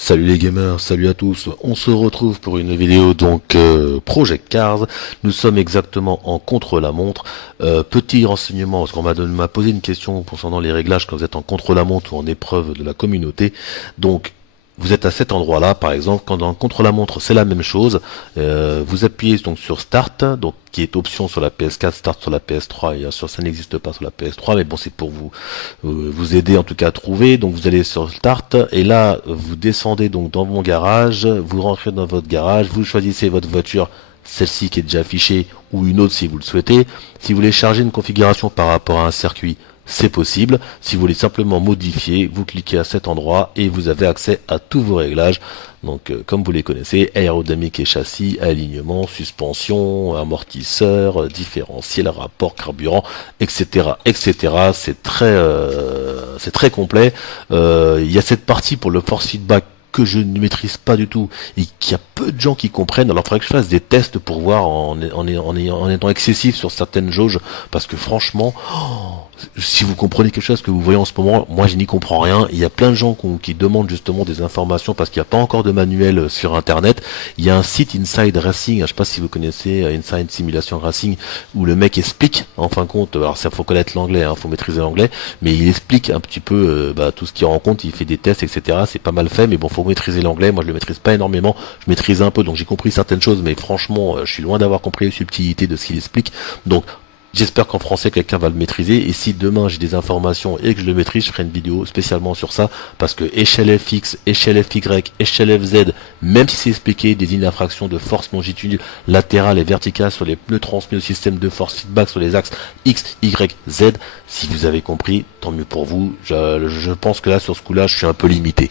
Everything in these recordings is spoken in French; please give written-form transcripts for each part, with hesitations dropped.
Salut les gamers, salut à tous, on se retrouve pour une vidéo donc Project Cars. Nous sommes exactement en contre-la-montre. Petit renseignement, parce qu'on m'a posé une question concernant les réglages quand vous êtes en contre-la-montre ou en épreuve de la communauté. Donc vous êtes à cet endroit-là, par exemple, quand dans contre-la-montre c'est la même chose. Vous appuyez donc sur Start, donc qui est option sur la PS4, Start sur la PS3, et bien sûr ça n'existe pas sur la PS3, mais bon c'est pour vous aider en tout cas à trouver. Donc vous allez sur Start, et là vous descendez donc dans mon garage, vous rentrez dans votre garage, vous choisissez votre voiture, celle-ci qui est déjà affichée, ou une autre si vous le souhaitez. Si vous voulez charger une configuration par rapport à un circuit, c'est possible. Si vous voulez simplement modifier, vous cliquez à cet endroit et vous avez accès à tous vos réglages. Donc comme vous les connaissez, aérodynamique et châssis, alignement, suspension, amortisseur, différentiel, rapport, carburant, etc. etc. C'est très complet. Il y a cette partie pour le force feedback que je ne maîtrise pas du tout et qu'il y a peu de gens qui comprennent. Alors il faudrait que je fasse des tests pour voir en étant excessif sur certaines jauges, parce que franchement, si vous comprenez quelque chose que vous voyez en ce moment, moi je n'y comprends rien. Il y a plein de gens qui demandent justement des informations parce qu'il n'y a pas encore de manuel sur internet. Il y a un site Inside Racing, je sais pas si vous connaissez Inside Simulation Racing, où le mec explique, en fin de compte, alors ça faut connaître l'anglais, faut maîtriser l'anglais, mais il explique un petit peu tout ce qu'il rencontre, il fait des tests, etc. C'est pas mal fait, mais bon, faut maîtriser l'anglais. Moi je le maîtrise pas énormément, je maîtrise un peu, donc j'ai compris certaines choses, mais franchement je suis loin d'avoir compris les subtilités de ce qu'il explique. Donc j'espère qu'en français quelqu'un va le maîtriser, et si demain j'ai des informations et que je le maîtrise, je ferai une vidéo spécialement sur ça, parce que échelle FX, échelle FY, échelle FZ, même si c'est expliqué, des lignes d'infraction de force longitude latérale et verticale sur les pneus transmis au système de force feedback sur les axes X, Y, Z, si vous avez compris, tant mieux pour vous. Je pense que là, sur ce coup-là, je suis un peu limité.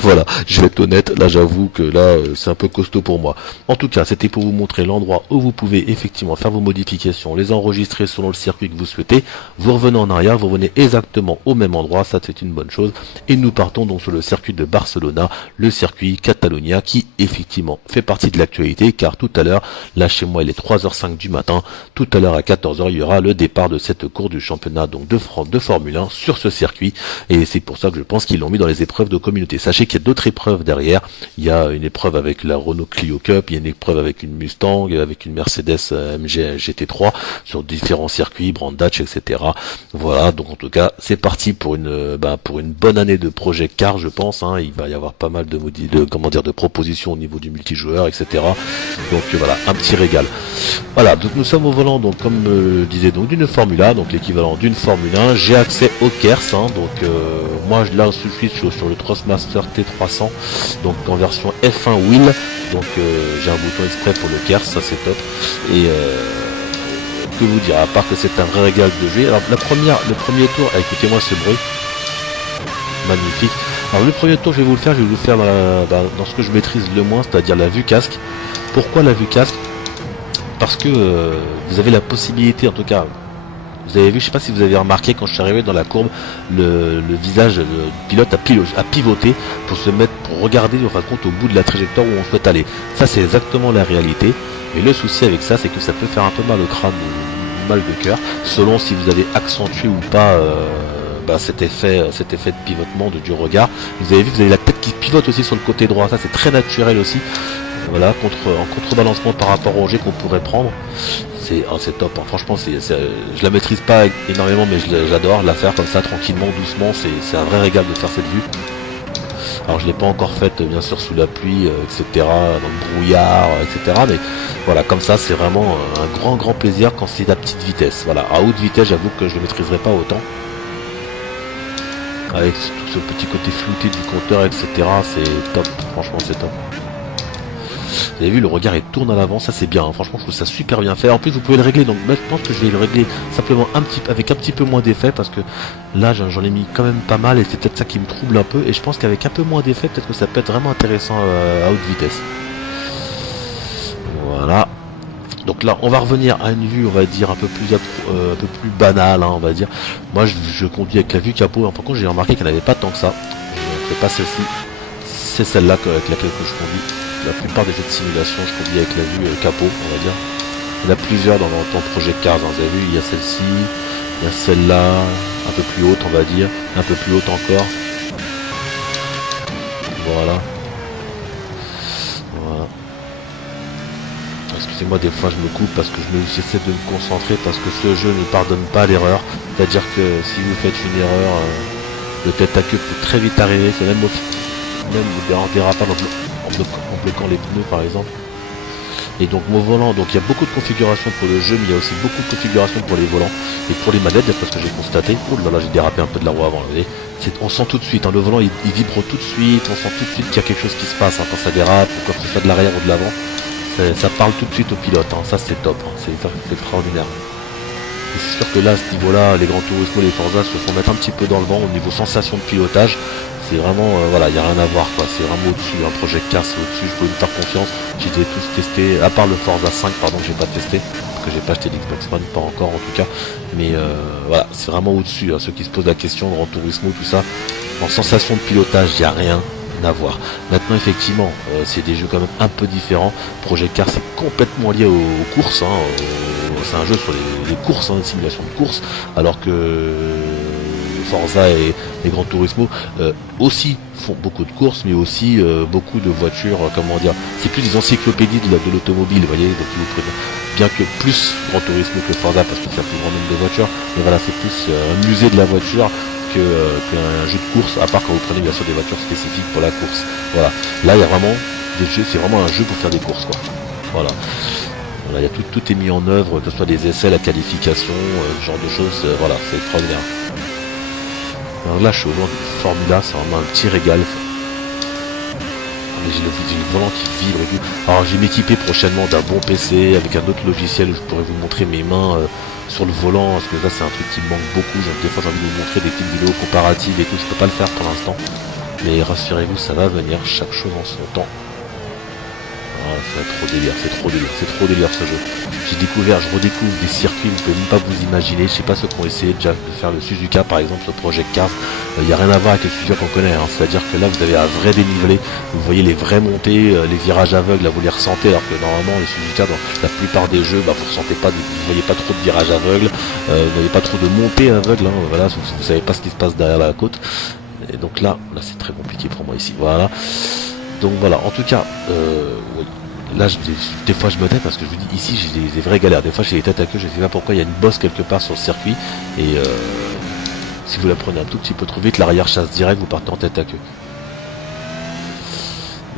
Voilà, je vais être honnête, là j'avoue que là c'est un peu costaud pour moi. En tout cas, c'était pour vous montrer l'endroit où vous pouvez effectivement faire vos modifications, les enregistrer selon le circuit que vous souhaitez. Vous revenez en arrière, vous revenez exactement au même endroit, ça c'est une bonne chose. Et nous partons donc sur le circuit de Barcelona, le circuit Catalunya, qui effectivement fait partie de l'actualité, car tout à l'heure, là chez moi il est 3h05 du matin, tout à l'heure à 14h il y aura le départ de cette course du championnat donc de Formule 1 sur ce circuit, et c'est pour ça que je pense qu'ils l'ont mis dans les épreuves de communauté. Sachez qu'il y a d'autres épreuves derrière, il y a une épreuve avec la Renault Clio Cup, il y a une épreuve avec une Mustang, avec une Mercedes MG GT3, sur différents circuits, Brandach, etc. Voilà, donc en tout cas, c'est parti pour une bonne année de Project Car, je pense. Il va y avoir pas mal de propositions au niveau du multijoueur, etc. Donc voilà, un petit régal. Voilà, donc nous sommes au volant, donc comme je disais, donc d'une Formule 1, donc l'équivalent d'une Formule 1. J'ai accès au KERS, donc moi là je suis sur le Trustmaster T300, donc en version F1 Wheel. Donc j'ai un bouton exprès pour le KERS, ça c'est top. Et que vous dire, à part que c'est un vrai régal de jeu. Alors le premier tour, écoutez-moi ce bruit, magnifique. Alors le premier tour, je vais vous le faire dans ce que je maîtrise le moins, c'est-à-dire la vue casque. Pourquoi la vue casque? Parce que vous avez la possibilité, en tout cas, vous avez vu, je sais pas si vous avez remarqué, quand je suis arrivé dans la courbe, le visage du pilote a pivoté pour regarder en fin de compte au bout de la trajectoire où on souhaite aller. Ça c'est exactement la réalité. Mais le souci avec ça, c'est que ça peut faire un peu mal au crâne ou mal de cœur, selon si vous avez accentué ou pas cet effet de pivotement du regard. Vous avez vu, vous avez la tête qui pivote aussi sur le côté droit. Ça c'est très naturel aussi. Voilà, en contrebalancement par rapport au jet qu'on pourrait prendre. C'est top, franchement je la maîtrise pas énormément, mais j'adore la faire comme ça tranquillement, doucement. C'est un vrai régal de faire cette vue. Alors je l'ai pas encore faite bien sûr sous la pluie, etc., dans le brouillard, etc. Mais voilà, comme ça c'est vraiment un grand plaisir quand c'est à petite vitesse. Voilà, à haute vitesse j'avoue que je ne maîtriserai pas autant. Avec tout ce petit côté flouté du compteur, etc. C'est top, franchement c'est top. Vous avez vu, le regard il tourne à l'avant, ça c'est bien, franchement je trouve ça super bien fait. En plus vous pouvez le régler, donc je pense que je vais le régler simplement avec un petit peu moins d'effet, parce que là j'en ai mis quand même pas mal, et c'est peut-être ça qui me trouble un peu, et je pense qu'avec un peu moins d'effet, peut-être que ça peut être vraiment intéressant à haute vitesse. Voilà. Donc là on va revenir à une vue, on va dire, un peu plus banale, on va dire. Moi je conduis avec la vue capot, enfin quand j'ai remarqué qu'elle n'avait pas tant que ça. Je ne fais pas celle-ci, c'est celle-là avec laquelle je conduis. La plupart des jeux de simulation, je conduis avec la vue capot, on va dire. Il y en a plusieurs dans le Project Cars, vous avez vu, il y a celle-ci, il y a celle-là, un peu plus haute, on va dire, un peu plus haute encore. Voilà. Voilà. Excusez-moi, des fois je me coupe parce que j'essaie de me concentrer parce que ce jeu ne pardonne pas l'erreur. C'est-à-dire que si vous faites une erreur, le tête à queue peut très vite arriver, c'est même en dérapant, en bloquant les pneus par exemple. Et donc mon volant, donc il y a beaucoup de configurations pour le jeu, mais il y a aussi beaucoup de configurations pour les volants et pour les manettes, d'après ce que j'ai constaté. Oh là là, j'ai dérapé un peu de la roue avant, vous voyez. On sent tout de suite, hein, le volant il vibre tout de suite, on sent tout de suite qu'il y a quelque chose qui se passe, hein, quand ça dérape, ou quand ce soit de l'arrière ou de l'avant. Ça parle tout de suite au pilote, hein, ça c'est top, hein, c'est extraordinaire. Et c'est sûr que là, à ce niveau-là, les Gran Turismo, les Forza se font mettre un petit peu dans le vent au niveau sensation de pilotage. C'est vraiment, voilà, il n'y a rien à voir, quoi. C'est vraiment au-dessus, un Project Cars, c'est au-dessus, je peux me faire confiance. J'ai tous testé, à part le Forza 5, pardon, que j'ai pas testé, parce que j'ai pas acheté l'Xbox One, pas encore en tout cas. Mais voilà, c'est vraiment au-dessus, hein, ceux qui se posent la question, Gran Turismo, tout ça. En sensation de pilotage, il n'y a rien à voir. Maintenant, effectivement, c'est des jeux quand même un peu différents. Project Cars, c'est complètement lié aux courses, hein, c'est un jeu sur les courses, hein, une simulation de course, alors que Forza et Gran Turismo aussi font beaucoup de courses, mais aussi beaucoup de voitures, comment dire, c'est plus des encyclopédies de l'automobile, vous voyez, donc vous prenez, bien que plus Gran Turismo que Forza, parce que c'est un plus grand nombre de voitures, mais voilà, c'est plus un musée de la voiture qu'un jeu de course, à part quand vous prenez bien sûr des voitures spécifiques pour la course. Voilà, là il y a vraiment des jeux, c'est vraiment un jeu pour faire des courses, quoi. Voilà. Voilà, il y a tout est mis en œuvre, que ce soit des essais, la qualification, ce genre de choses, voilà, c'est extraordinaire. Alors là, je suis au volant de Formula, c'est vraiment un petit régal. J'ai le volant qui vibre et tout. Alors, je vais m'équiper prochainement d'un bon PC avec un autre logiciel où je pourrais vous montrer mes mains sur le volant, parce que là, c'est un truc qui me manque beaucoup. Des fois, j'ai envie de vous montrer des petites vidéos comparatives et tout. Je peux pas le faire pour l'instant, mais rassurez-vous, ça va venir. Chaque chose en son temps. Ah, c'est trop délire, c'est trop délire ce jeu. Je redécouvre des circuits, vous pouvez même pas vous imaginer. Je sais pas ceux qui ont essayé déjà de faire le Suzuka par exemple, le Project Cars. Il n'y a rien à voir avec les Suzuka qu'on connaît, hein. C'est-à-dire que là vous avez un vrai dénivelé, vous voyez les vraies montées, les virages aveugles, là vous les ressentez, alors que normalement les Suzuka dans la plupart des jeux, vous ressentez pas, vous voyez pas trop de virages aveugles, vous voyez pas trop de montées aveugles, hein. Voilà, vous savez pas ce qui se passe derrière la côte. Et donc là c'est très compliqué pour moi ici. Voilà. Donc voilà, en tout cas, oui. Là, des fois je me tais parce que je vous dis, ici j'ai des vraies galères. Des fois j'ai les têtes à queue, je sais pas pourquoi, il y a une bosse quelque part sur le circuit. Et si vous la prenez un tout petit peu trop vite, l'arrière chasse direct, vous partez en tête à queue.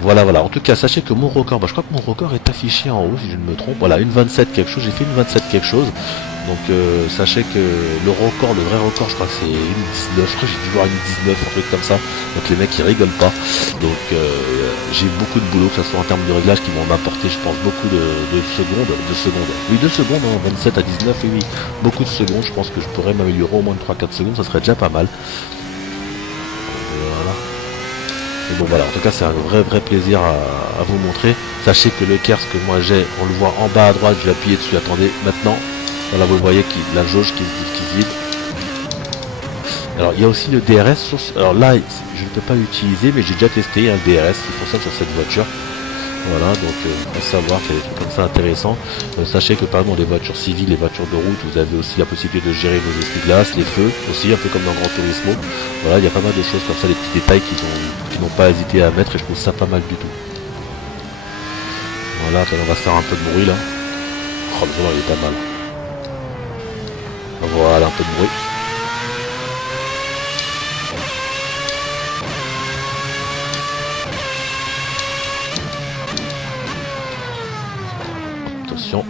Voilà, voilà. En tout cas, sachez que mon record, je crois que mon record est affiché en haut, si je ne me trompe. Voilà, une 27 quelque chose, j'ai fait une 27 quelque chose. Donc sachez que le record, le vrai record, je crois que c'est une 19, je crois que j'ai dû voir une 19, un truc comme ça. Donc les mecs ils rigolent pas. Donc j'ai beaucoup de boulot, que ce soit en termes de réglage, qui vont m'apporter, je pense, beaucoup de secondes. Oui, 2 secondes, hein, 27 à 19, oui, beaucoup de secondes. Je pense que je pourrais m'améliorer au moins de 3-4 secondes, ça serait déjà pas mal. Voilà. Et bon voilà, en tout cas c'est un vrai plaisir à vous montrer. Sachez que le KERS que moi j'ai, on le voit en bas à droite, je vais appuyer dessus, attendez, maintenant. Voilà, vous voyez la jauge qui se vide. Alors il y a aussi le DRS. Alors là, je ne peux pas l'utiliser, mais j'ai déjà testé un DRS. Ils font ça sur cette voiture. Voilà, donc à savoir qu'il y a des trucs comme ça intéressants. Sachez que par exemple dans les voitures civiles, les voitures de route, vous avez aussi la possibilité de gérer vos essuie-glaces, les feux aussi, un peu comme dans Gran Turismo. Voilà, il y a pas mal de choses comme ça, des petits détails qu'ils n'ont pas hésité à mettre, et je trouve ça pas mal du tout. Voilà, on va se faire un peu de bruit là. Oh, le volant il est pas mal. Voilà, un peu de bruit. Attention.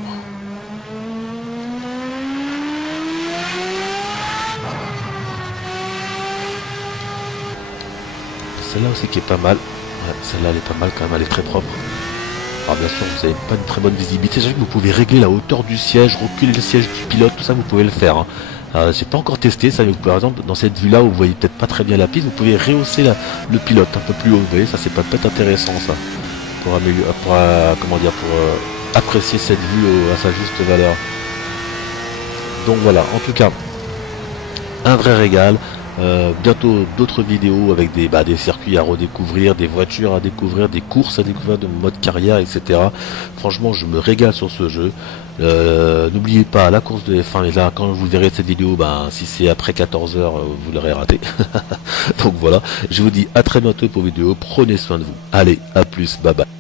Celle-là aussi qui est pas mal. Ouais, celle-là elle est pas mal quand même, elle est très propre. Alors bien sûr, vous n'avez pas une très bonne visibilité. C'est vrai que vous pouvez régler la hauteur du siège, reculer le siège du pilote, tout ça vous pouvez le faire. Hein. J'ai pas encore testé ça, mais par exemple dans cette vue là où vous voyez peut-être pas très bien la piste, vous pouvez rehausser le pilote un peu plus haut. Vous voyez, ça c'est peut-être intéressant ça, pour améliorer, comment dire, pour apprécier cette vue à sa juste valeur. Donc voilà, en tout cas, un vrai régal. Bientôt d'autres vidéos avec des circuits à redécouvrir, des voitures à découvrir, des courses à découvrir de mode carrière, etc. Franchement, je me régale sur ce jeu. N'oubliez pas la course de F1, et là quand vous verrez cette vidéo, si c'est après 14 heures, vous l'aurez raté. Donc voilà, je vous dis à très bientôt pour vidéo, prenez soin de vous. Allez, à plus, bye bye.